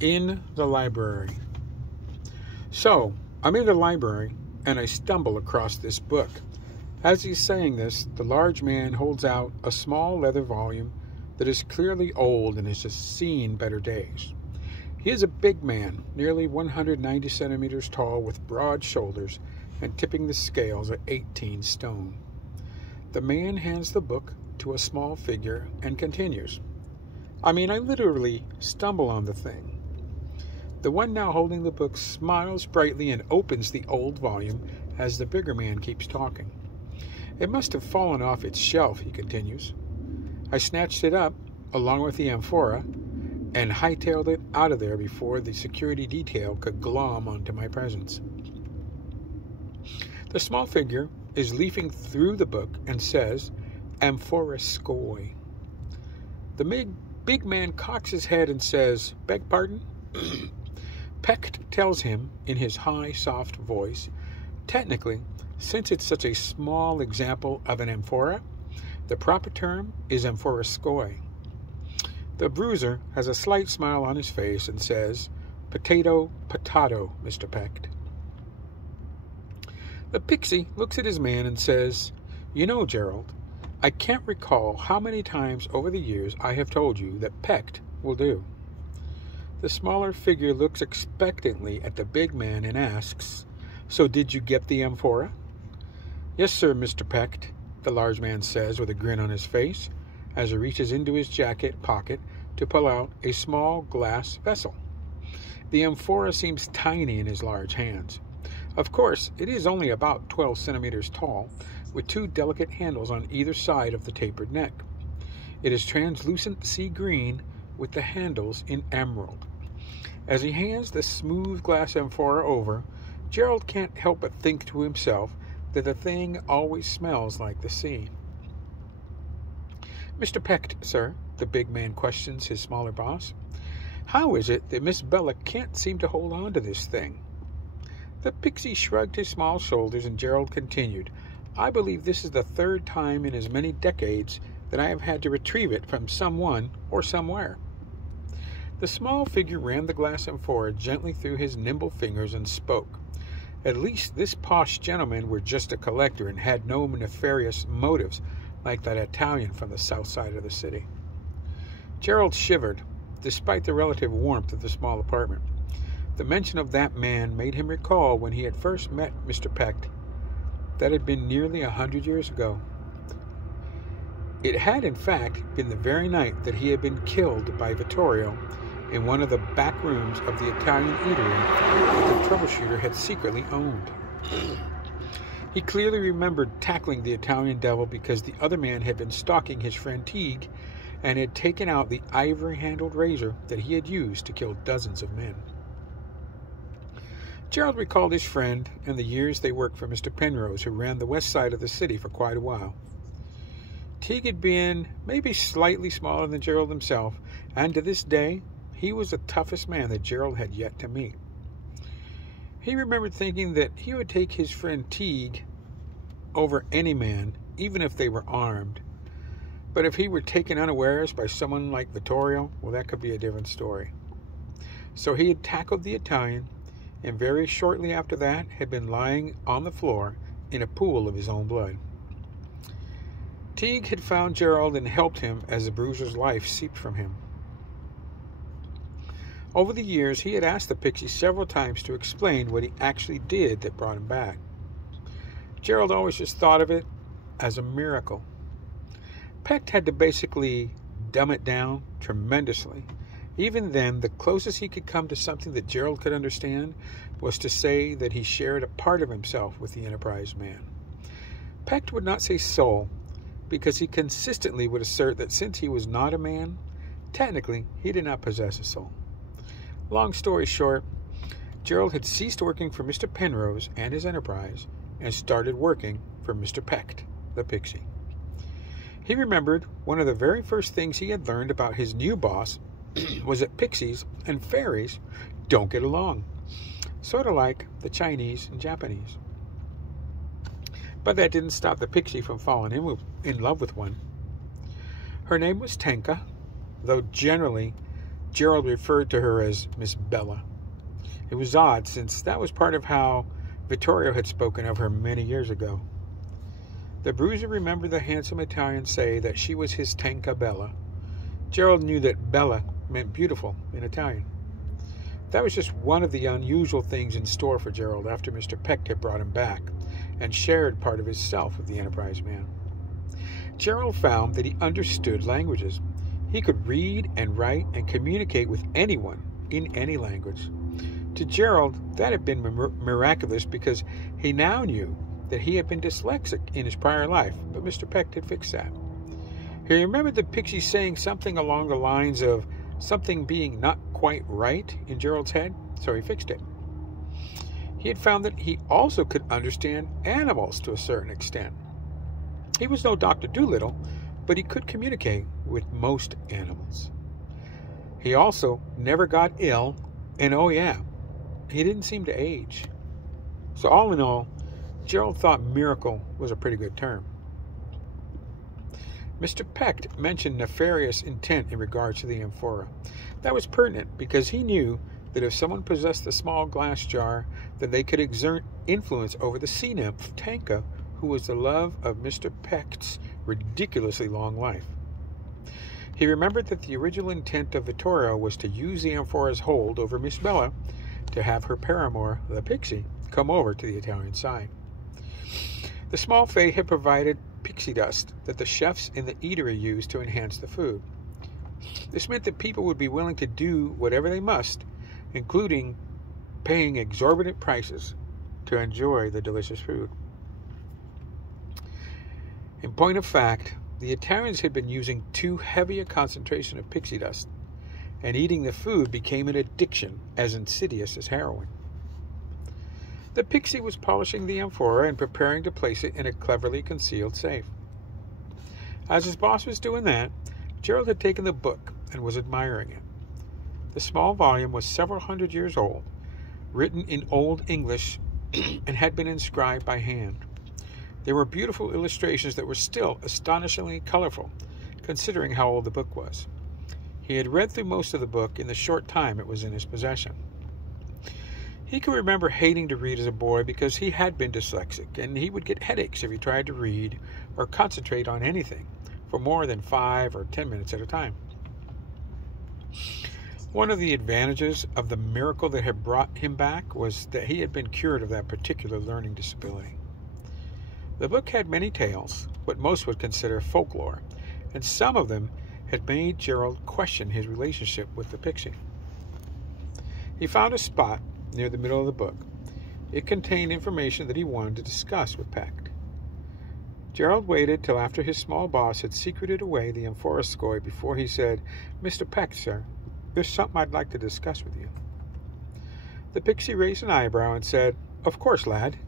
In the library. So, I'm in the library, and I stumble across this book. As he's saying this, the large man holds out a small leather volume that is clearly old and has just seen better days. He is a big man, nearly 190 centimeters tall, with broad shoulders and tipping the scales at 18 stone. The man hands the book to a small figure and continues. I literally stumble on the thing. The one now holding the book smiles brightly and opens the old volume as the bigger man keeps talking. It must have fallen off its shelf, he continues. I snatched it up, along with the amphora, and hightailed it out of there before the security detail could glom onto my presence. The small figure is leafing through the book and says, Amphora Skoy. The big man cocks his head and says, Beg pardon? Pecht tells him in his high, soft voice, technically, since it's such a small example of an amphora, the proper term is Amphora Skoy. The bruiser has a slight smile on his face and says, Potato, Mr. Pecht. The pixie looks at his man and says, You know, Gerald, I can't recall how many times over the years I have told you that Pecht will do. The smaller figure looks expectantly at the big man and asks, So did you get the amphora? Yes, sir, Mr. Pecht, the large man says with a grin on his face as he reaches into his jacket pocket to pull out a small glass vessel. The amphora seems tiny in his large hands. Of course, it is only about 12 centimeters tall, with two delicate handles on either side of the tapered neck. It is translucent sea green with the handles in emerald. As he hands the smooth glass amphora over, Gerald can't help but think to himself that the thing always smells like the sea. Mr. Pecht, sir, the big man questions his smaller boss. How is it that Miss Bella can't seem to hold on to this thing? The pixie shrugged his small shoulders and Gerald continued, I believe this is the third time in as many decades that I have had to retrieve it from someone or somewhere. The small figure ran the glass amphora gently through his nimble fingers and spoke. At least this posh gentleman were just a collector and had no nefarious motives like that Italian from the south side of the city. Gerald shivered, despite the relative warmth of the small apartment. The mention of that man made him recall when he had first met Mr. Pecht. That had been nearly 100 years ago. It had, in fact, been the very night that he had been killed by Vittorio in one of the back rooms of the Italian eatery that the troubleshooter had secretly owned. He clearly remembered tackling the Italian devil because the other man had been stalking his friend Teague and had taken out the ivory-handled razor that he had used to kill dozens of men. Gerald recalled his friend and the years they worked for Mr. Penrose, who ran the west side of the city for quite a while. Teague had been maybe slightly smaller than Gerald himself, and to this day, he was the toughest man that Gerald had yet to meet. He remembered thinking that he would take his friend Teague over any man, even if they were armed. But if he were taken unawares by someone like Vittorio, well, that could be a different story. So he had tackled the Italian, and very shortly after that had been lying on the floor in a pool of his own blood. Teague had found Gerald and helped him as the bruiser's life seeped from him. Over the years, he had asked the pixie several times to explain what he actually did that brought him back. Gerald always just thought of it as a miracle. Pecht had to basically dumb it down tremendously. Even then, the closest he could come to something that Gerald could understand was to say that he shared a part of himself with the Enterprise man. Pecht would not say soul, because he consistently would assert that since he was not a man, technically he did not possess a soul. Long story short, Gerald had ceased working for Mr. Penrose and his Enterprise and started working for Mr. Pecht, the pixie. He remembered one of the very first things he had learned about his new boss was that pixies and fairies don't get along, sort of like the Chinese and Japanese. But that didn't stop the pixie from falling in love with one. Her name was Tenka, though generally Gerald referred to her as Miss Bella. It was odd, since that was part of how Vittorio had spoken of her many years ago. The bruiser remembered the handsome Italian say that she was his Tanca Bella. Gerald knew that Bella meant beautiful in Italian. That was just one of the unusual things in store for Gerald after Mr. Peck had brought him back and shared part of his self with the Enterprise man. Gerald found that he understood languages. He could read and write and communicate with anyone in any language. To Gerald, that had been miraculous because he now knew that he had been dyslexic in his prior life, but Mr. Peck had fixed that. He remembered the Pixie saying something along the lines of something being not quite right in Gerald's head, so he fixed it. He had found that he also could understand animals to a certain extent. He was no Dr. Dolittle, but he could communicate with most animals. He also never got ill, and oh yeah, he didn't seem to age. So all in all, Gerald thought miracle was a pretty good term. Mr. Peck mentioned nefarious intent in regards to the amphora. That was pertinent because he knew that if someone possessed a small glass jar, then they could exert influence over the sea nymph Tanka, who was the love of Mr. Peck's ridiculously long life. He remembered that the original intent of Vittorio was to use the amphora's hold over Miss Bella to have her paramour, the Pixie, come over to the Italian side. The small fay had provided pixie dust that the chefs in the eatery used to enhance the food. This meant that people would be willing to do whatever they must, including paying exorbitant prices to enjoy the delicious food. In point of fact, the Italians had been using too heavy a concentration of pixie dust, and eating the food became an addiction as insidious as heroin. The Pixie was polishing the amphora and preparing to place it in a cleverly concealed safe. As his boss was doing that, Gerald had taken the book and was admiring it. The small volume was several hundred years old, written in Old English, and had been inscribed by hand. There were beautiful illustrations that were still astonishingly colorful, considering how old the book was. He had read through most of the book in the short time it was in his possession. He could remember hating to read as a boy because he had been dyslexic, and he would get headaches if he tried to read or concentrate on anything for more than 5 or 10 minutes at a time. One of the advantages of the miracle that had brought him back was that he had been cured of that particular learning disability. The book had many tales, what most would consider folklore, and some of them had made Gerald question his relationship with the Pixie. He found a spot near the middle of the book. It contained information that he wanted to discuss with Peck. Gerald waited till after his small boss had secreted away the amphorascoid before he said, "Mr. Peck, sir, there's something I'd like to discuss with you." The Pixie raised an eyebrow and said, "Of course, lad.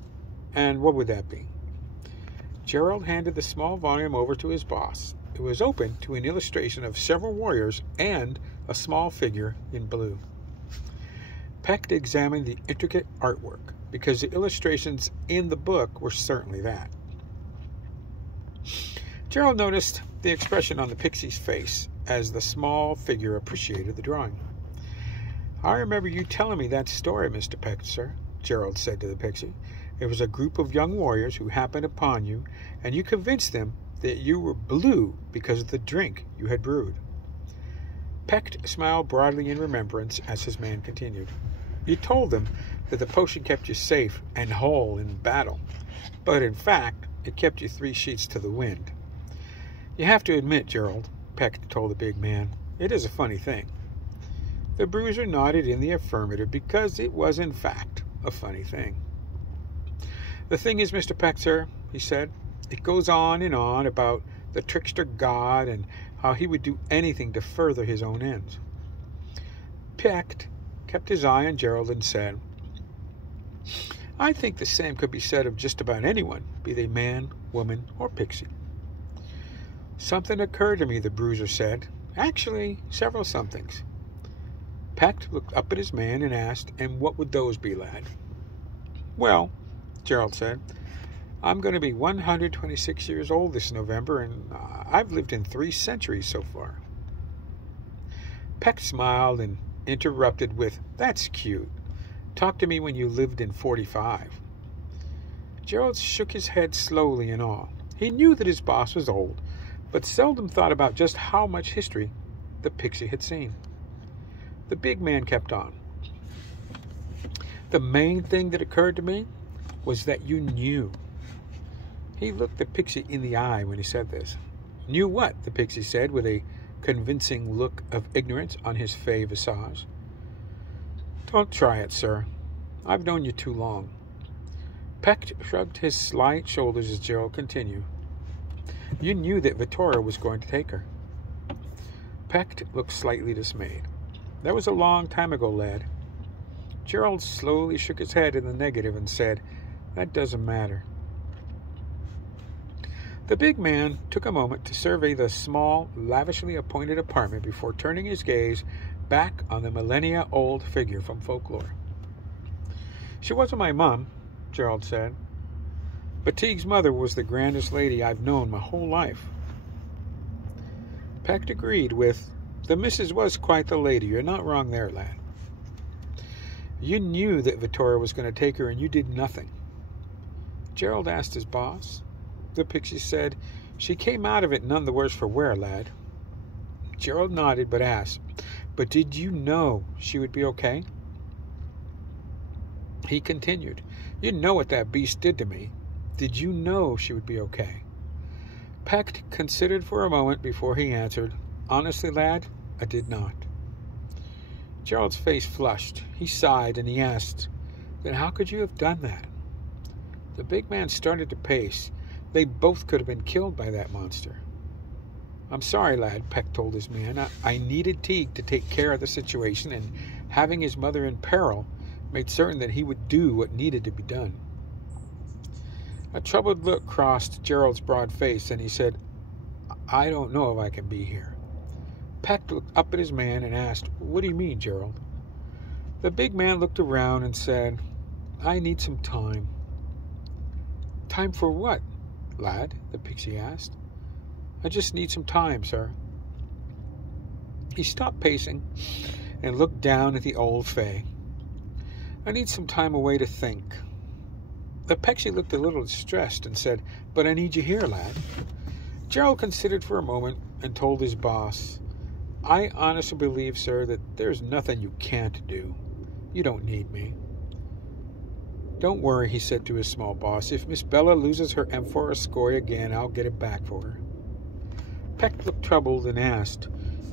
And what would that be?" Gerald handed the small volume over to his boss. It was open to an illustration of several warriors and a small figure in blue. Peck examined the intricate artwork, because the illustrations in the book were certainly that. Gerald noticed the expression on the Pixie's face as the small figure appreciated the drawing. "I remember you telling me that story, Mr. Peck, sir," Gerald said to the Pixie. "It was a group of young warriors who happened upon you, and you convinced them that you were blue because of the drink you had brewed." Peck smiled broadly in remembrance as his man continued. "You told them that the potion kept you safe and whole in battle, but in fact, it kept you 3 sheets to the wind. You have to admit, Gerald," Peck told the big man, "it is a funny thing." The bruiser nodded in the affirmative because it was, in fact, a funny thing. "The thing is, Mr. Peck, sir," he said, "it goes on and on about the trickster god and how he would do anything to further his own ends." Peck kept his eye on Gerald and said, "I think the same could be said of just about anyone, be they man, woman, or Pixie." "Something occurred to me," the bruiser said. "Actually, several somethings." Peck looked up at his man and asked, "And what would those be, lad?" "Well," Gerald said, "I'm going to be 126 years old this November, and I've lived in 3 centuries so far." Peck smiled and interrupted with, "That's cute. Talk to me when you lived in 45. Gerald shook his head slowly in awe. He knew that his boss was old, but seldom thought about just how much history the pixie had seen. The big man kept on. "The main thing that occurred to me was that you knew." He looked the pixie in the eye when he said this. "Knew what?" the pixie said with a convincing look of ignorance on his fey visage. "Don't try it, sir. I've known you too long." Peck shrugged his slight shoulders as Gerald continued. "You knew that Vittoria was going to take her." Peck looked slightly dismayed. "That was a long time ago, lad." Gerald slowly shook his head in the negative and said, "That doesn't matter." The big man took a moment to survey the small, lavishly appointed apartment before turning his gaze back on the millennia-old figure from folklore. "She wasn't my mom," Gerald said, "but Teague's mother was the grandest lady I've known my whole life." Peck agreed with, "The missus was quite the lady. You're not wrong there, lad." "You knew that Vittoria was going to take her and you did nothing." Gerald asked his boss. The pixie said, "She came out of it none the worse for wear, lad." Gerald nodded but asked, "But did you know she would be okay?" He continued, "You know what that beast did to me. Did you know she would be okay?" Peck considered for a moment before he answered, "Honestly, lad, I did not." Gerald's face flushed. He sighed and he asked, "Then how could you have done that?" The big man started to pace. They both could have been killed by that monster. "I'm sorry, lad," Peck told his man. I needed Teague to take care of the situation, and having his mother in peril made certain that he would do what needed to be done." A troubled look crossed Gerald's broad face, and he said, "I don't know if I can be here." Peck looked up at his man and asked, "What do you mean, Gerald?" The big man looked around and said, "I need some time." "Time for what, lad?" the pixie asked. "I just need some time, sir." He stopped pacing and looked down at the old fay. "I need some time away to think." The pixie looked a little distressed and said, "But I need you here, lad." Gerald considered for a moment and told his boss, "I honestly believe, sir, that there's nothing you can't do. You don't need me." "Don't worry," he said to his small boss. "If Miss Bella loses her amphora scoria again, I'll get it back for her." Peck looked troubled and asked,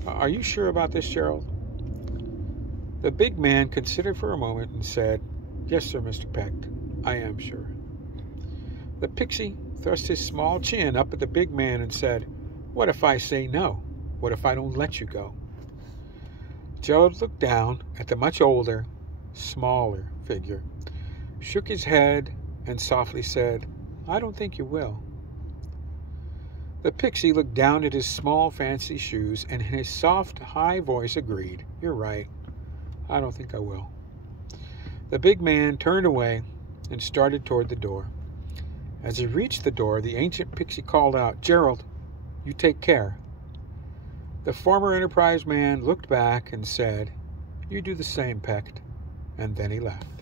"Are you sure about this, Gerald?" The big man considered for a moment and said, "Yes, sir, Mr. Peck, I am sure." The pixie thrust his small chin up at the big man and said, "What if I say no? What if I don't let you go?" Gerald looked down at the much older, smaller figure, shook his head, and softly said, "I don't think you will." The pixie looked down at his small fancy shoes and in his soft, high voice agreed, "You're right. I don't think I will." The big man turned away and started toward the door. As he reached the door, the ancient pixie called out, "Gerald, you take care." The former Enterprise man looked back and said, "You do the same, Peck," and then he left.